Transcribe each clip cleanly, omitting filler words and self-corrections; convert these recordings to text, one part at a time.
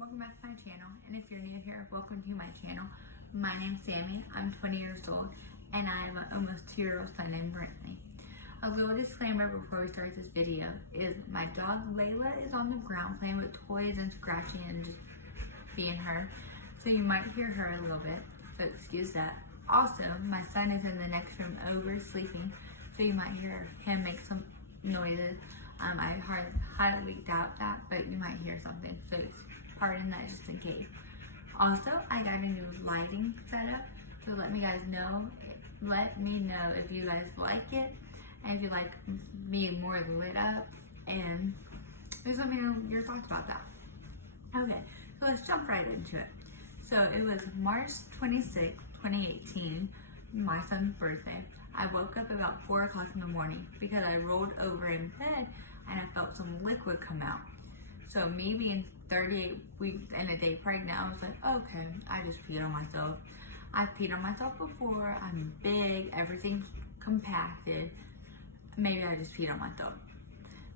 welcome back to my channel, and if you're new here, welcome to my channel. My name's Sammy, I'm 20 years old, and I have an almost 2-year-old son named Brentley. A little disclaimer before we start this video is my dog Layla is on the ground playing with toys and scratching and just being her, so you might hear her a little bit, so excuse that. Also, my son is in the next room over sleeping, so you might hear him make some noises. I highly doubt that, but you might hear something, so pardon that just in case. Also, I got a new lighting setup, so let me know if you guys like it, and if you like me more lit up, and just let me know your thoughts about that. Okay, so let's jump right into it. So it was March 26, 2018, my son's birthday. I woke up about 4 o'clock in the morning because I rolled over in bed and I felt some liquid come out. So me being 38 weeks and a day pregnant, I was like, okay, I just peed on myself. I've peed on myself before. I'm big, everything's compacted. Maybe I just peed on myself.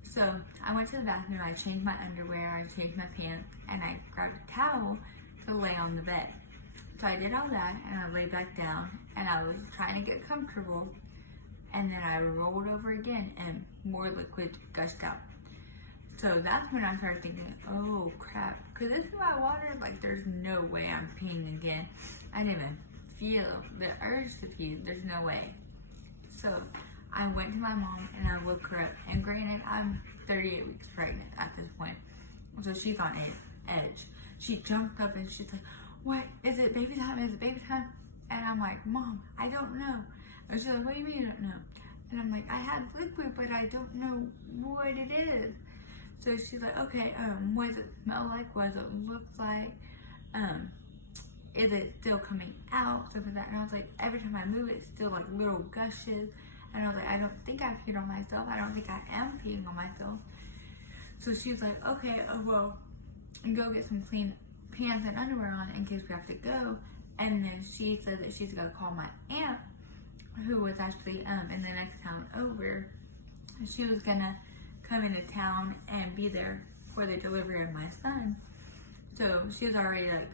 So I went to the bathroom, I changed my underwear, I changed my pants, and I grabbed a towel to lay on the bed. So I did all that, and I laid back down, and I was trying to get comfortable, and then I rolled over again, and more liquid gushed out. So that's when I started thinking, oh crap, because this is my water, like there's no way I'm peeing again. I didn't even feel the urge to pee, there's no way. So I went to my mom, and I woke her up, and granted, I'm 38 weeks pregnant at this point, so she's on edge. She jumped up, and she's like, what, is it baby time, is it baby time? And I'm like, Mom, I don't know. And she's like, what do you mean you don't know? And I'm like, I have liquid, but I don't know what it is. So she's like, okay, what does it smell like? What does it look like? Is it still coming out? Stuff like that. And I was like, every time I move, it's still like little gushes. And I was like, I don't think I peed on myself. I don't think I am peeing on myself. So she's like, okay, well, go get some clean pants and underwear on in case we have to go. And then she said that she's gonna call my aunt, who was actually in the next town over. She was gonna come into town and be there for the delivery of my son. So she was already like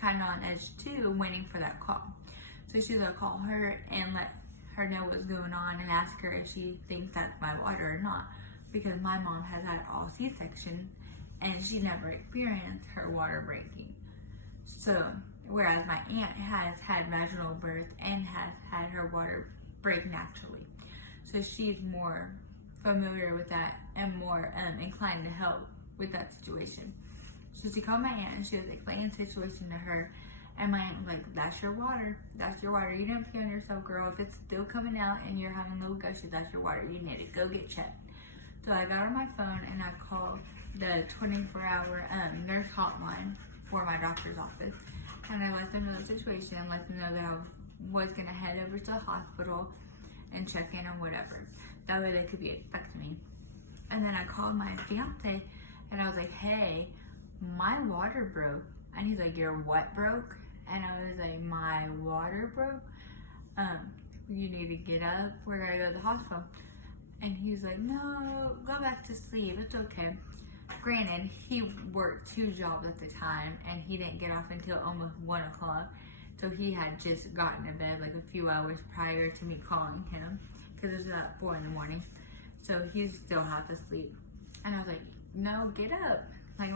kind of on edge too, waiting for that call. So she's gonna call her and let her know what's going on and ask her if she thinks that's my water or not, because my mom has had all C-section and she never experienced her water breaking. So whereas my aunt has had vaginal birth and has had her water break naturally, so she's more familiar with that and more inclined to help with that situation. So she called my aunt and she was explaining the situation to her, and my aunt was like, that's your water, you didn't pee on yourself, girl. If it's still coming out and you're having little gushes, that's your water, you need to go get checked. So I got on my phone and I called the 24-hour nurse hotline for my doctor's office, and I let them know the situation and let them know that I was gonna head over to the hospital and check in or whatever. That way they could be expecting me. And then I called my fiance and I was like, hey, my water broke. And he's like, your what broke? And I was like, my water broke. You need to get up. We're gonna go to the hospital. And he's like, no, go back to sleep. It's okay. Granted, he worked 2 jobs at the time and he didn't get off until almost 1 o'clock. So he had just gotten to bed like a few hours prior to me calling him, because it was at 4 in the morning. So he still had to sleep. And I was like, no, get up. Like,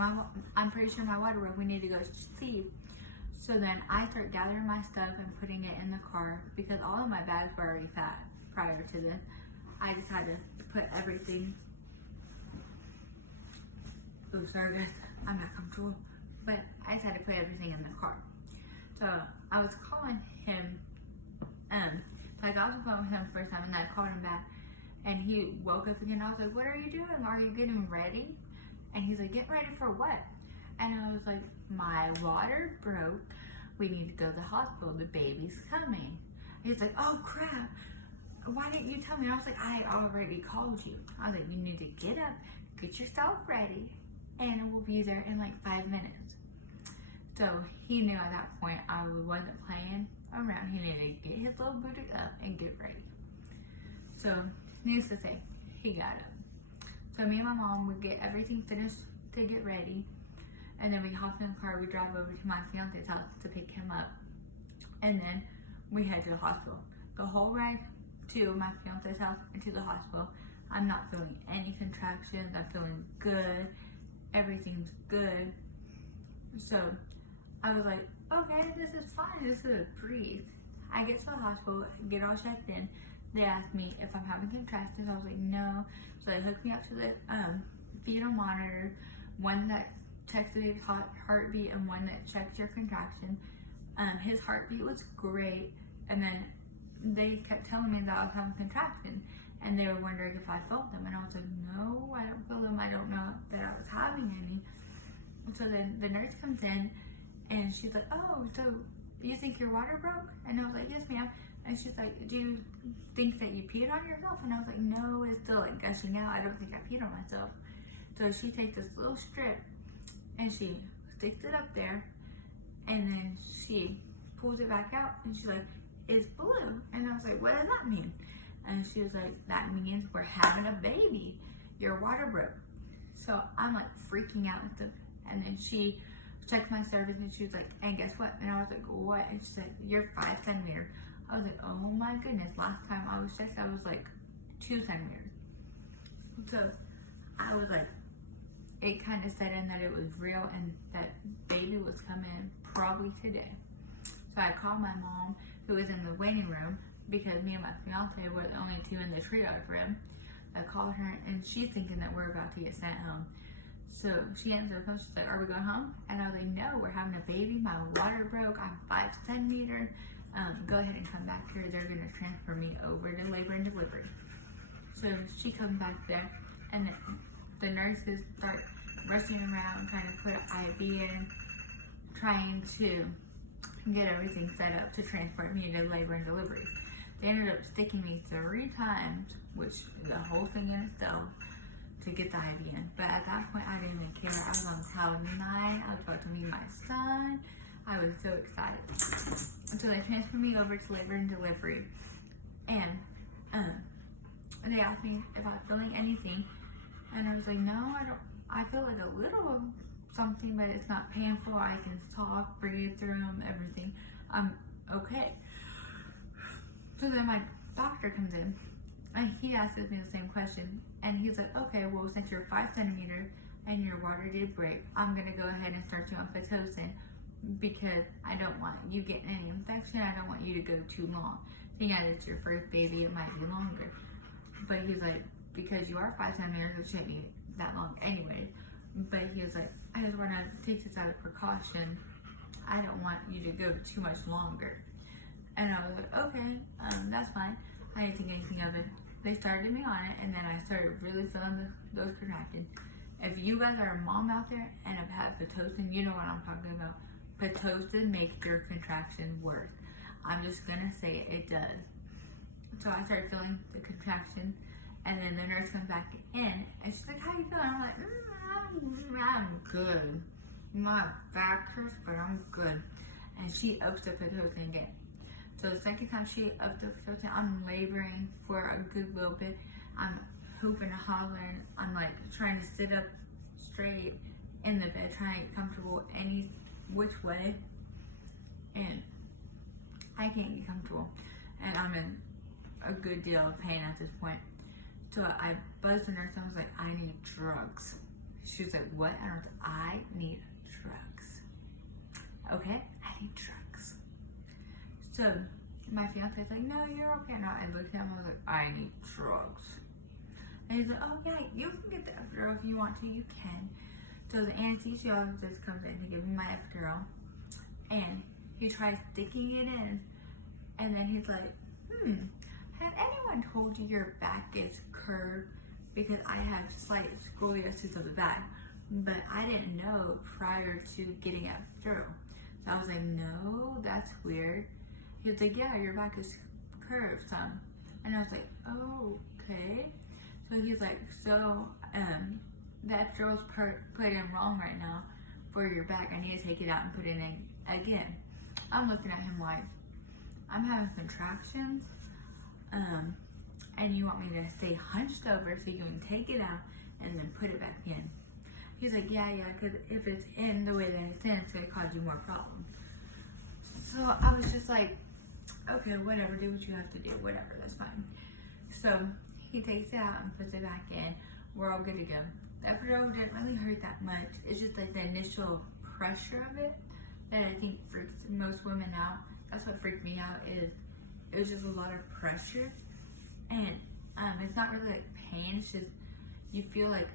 I'm pretty sure my water broke. We need to go sleep. So then I start gathering my stuff and putting it in the car, because all of my bags were already packed prior to this. I just had to put everything. Oh, sorry guys, I'm not comfortable. But I just had to put everything in the car. So I was calling him. So I got off the phone with him the first time, and I called him back. And he woke up again. I was like, what are you doing? Are you getting ready? And he's like, getting ready for what? And I was like, my water broke. We need to go to the hospital. The baby's coming. And he's like, oh crap. Why didn't you tell me? And I was like, I already called you. I was like, you need to get up, get yourself ready, and we'll be there in like 5 minutes. So he knew at that point I wasn't playing around. He needed to get his little booty up and get ready. So needless to say, he got up. So me and my mom would get everything finished to get ready. And then we hopped in the car, we drive over to my fiance's house to pick him up. And then we head to the hospital. The whole ride to my fiance's house and to the hospital, I'm not feeling any contractions. I'm feeling good. Everything's good. So I was like, okay, this is fine. This is breathe. I get to the hospital, get all checked in. They asked me if I'm having contractions. I was like, no. So they hooked me up to the fetal monitor, one that checks the baby's heartbeat and one that checks your contraction. His heartbeat was great, and then they kept telling me that I was having contractions, and they were wondering if I felt them, and I was like, no, I don't feel them. I don't know that I was having any. So then the nurse comes in, and she's like, oh, so you think your water broke? And I was like, yes, ma'am. And she's like, do you think that you peed on yourself? And I was like, no, it's still like gushing out. I don't think I peed on myself. So she takes this little strip and she sticks it up there, and then she pulls it back out, and she's like, it's blue. And I was like, what does that mean? And she was like, that means we're having a baby. Your water broke. So I'm like freaking out. And then she checked my cervix, and she was like, and guess what? And I was like, what? And she said, you're 5 centimeters. I was like, oh my goodness. Last time I was checked, I was like 2 centimeters. So I was like, it kind of set in that it was real and that baby was coming probably today. So I called my mom, who was in the waiting room, because me and my fiance were the only two in the triage room. I called her, and she's thinking that we're about to get sent home. So she answered the phone. She's like, are we going home? And I was like, no, we're having a baby. My water broke. I'm 5 centimeters. Go ahead and come back here. They're going to transfer me over to labor and delivery. So she comes back there, and the nurses start rushing around, trying to put an IV in, trying to get everything set up to transport me to labor and delivery. They ended up sticking me 3 times, which is a whole thing in itself, to get the IV in. But at that point, I didn't even care. I was on cloud 9. I was about to meet my son. I was so excited. And so they transferred me over to labor and delivery. And they asked me if I was feeling anything. And I was like, no, I don't. I feel like a little something, but it's not painful. I can talk, breathe through them, everything. I'm okay. So then my doctor comes in, and he asks me the same question. And he's like, okay, well, since you're 5 centimeters and your water did break, I'm going to go ahead and start you on Pitocin, because I don't want you getting any infection. I don't want you to go too long. Seeing as it's your first baby, it might be longer. But he's like, because you are 5 centimeters, it shouldn't be that long anyway. But he was like, I just want to take this out of precaution. I don't want you to go too much longer. And I was like, okay, that's fine. I didn't think anything of it. They started me on it, and then I started really feeling those contractions. If you guys are a mom out there and have had Pitocin, you know what I'm talking about. Pitocin makes your contraction worse. I'm just gonna say it does. So I started feeling the contraction, and then the nurse comes back in, and she's like, how you feeling? I'm like, I'm good. My back hurts, but I'm good. And she ups the Pitocin again. So the second time she upped the Pitocin, I'm laboring for a good little bit. I'm hooping and hollering. I'm like trying to sit up straight in the bed, trying to get comfortable any which way. And I can't get comfortable. And I'm in a good deal of pain at this point. So I buzzed the nurse and I was like, I need drugs. She was like, what? And I was like, I need drugs. Okay, I need drugs. So my fiance was like, no, you're okay. And I looked at him, I was like, I need drugs. And he's like, oh yeah, you can get the epidural if you want to, you can. So the anesthesiologist comes in to give me my epidural, and he tries sticking it in, and then he's like, has anyone told you your back is curved? Because I have slight scoliosis of the back, but I didn't know prior to getting epidural. So I was like, no, that's weird. He was like, yeah, your back is curved some. And I was like, oh, okay. So he's like, so that epidural's put in wrong right now for your back. I need to take it out and put it in again. I'm looking at him like, I'm having contractions, and you want me to stay hunched over so you can take it out and then put it back in. He's like, yeah, because if it's in the way that it's in, it's going to cause you more problems. So I was just like, okay, whatever, do what you have to do, whatever, that's fine. So he takes it out and puts it back in. We're all good to go. The epidural didn't really hurt that much. It's just like the initial pressure of it that I think freaks most women out. That's what freaked me out, is it was just a lot of pressure. And it's not really like pain, it's just you feel like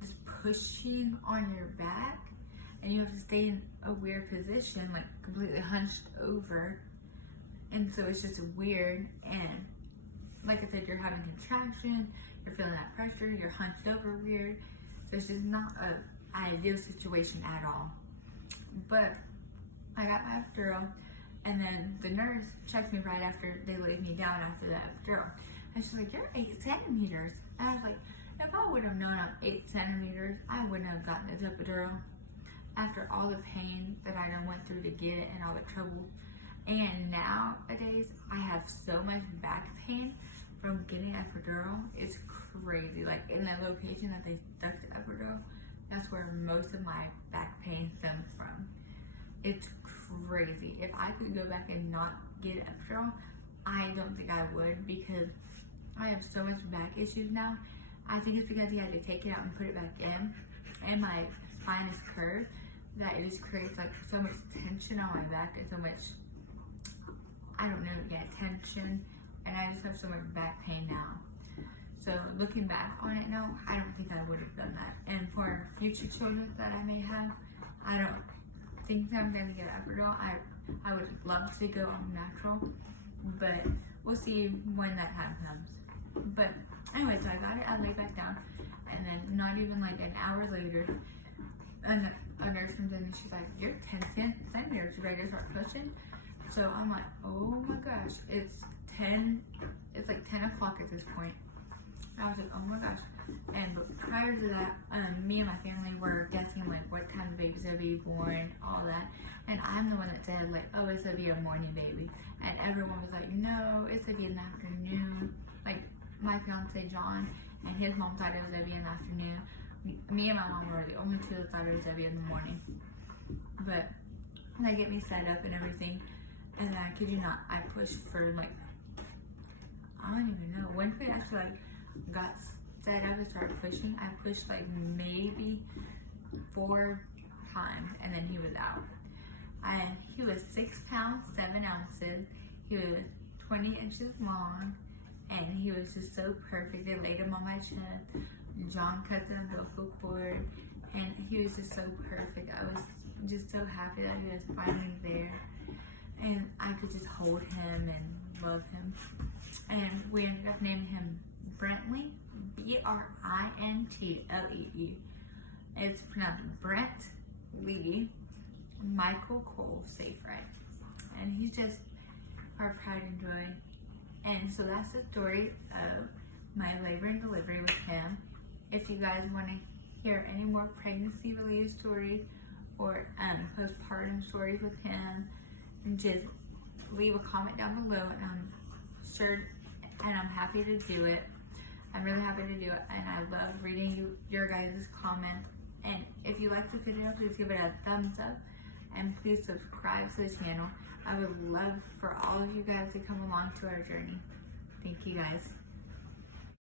this pushing on your back, and you have to stay in a weird position, like completely hunched over. And so it's just weird. And like I said, you're having contraction, you're feeling that pressure, you're hunched over weird. So it's just not an ideal situation at all. But I got my epidural, and then the nurse checked me right after they laid me down after the epidural. And she's like, you're 8 centimeters. And I was like, if I would have known I'm 8 centimeters, I wouldn't have gotten this epidural. After all the pain that I done went through to get it and all the trouble. And nowadays, I have so much back pain from getting epidural. It's crazy. Like in the location that they stuck the epidural, that's where most of my back pain stems from. It's crazy. If I could go back and not get epidural, I don't think I would, because I have so much back issues now. I think it's because he had to take it out and put it back in, and my spine is curved, that it just creates like so much tension on my back and so much, I don't know, tension, and I just have so much back pain now. So looking back on it now, I don't think I would have done that. And for future children that I may have, I don't think that I'm going to get an epidural. I would love to go on natural, but we'll see when that time comes. But anyway, so I got it, I laid back down, and then not even like an hour later, a nurse comes in and she's like, you're 10 centimeters, you ready to start pushing? So I'm like, oh my gosh, it's like 10 o'clock at this point. I was like, oh my gosh. And but prior to that, me and my family were guessing like what time the baby's gonna be born, all that. And I'm the one that said like, oh, it's gonna be a morning baby. And everyone was like, no, it's gonna be in the afternoon. Like my fiance John and his mom thought it was gonna be in the afternoon. Me and my mom were the only two that thought it was gonna be in the morning. But they get me set up and everything. And then I kid you not, I pushed for like, I don't even know. Once we actually like got set up and started pushing, I pushed like maybe 4 times, and then he was out. He was 6 pounds, 7 ounces. He was 20 inches long, and he was just so perfect. They laid him on my chest. John cut the umbilical cord, and he was just so perfect. I was just so happy that he was finally there, and I could just hold him and love him. And we ended up naming him Brentley, Brintlee. It's pronounced Brent Lee Michael Cole Seyfried, and he's just our pride and joy. And so that's the story of my labor and delivery with him. If you guys want to hear any more pregnancy related stories or postpartum stories with him, just leave a comment down below, and I'm sure, and I'm happy to do it. I'm really happy to do it, and I love reading your guys' comments. And if you like the video, please give it a thumbs up, and please subscribe to the channel. I would love for all of you guys to come along to our journey. Thank you guys.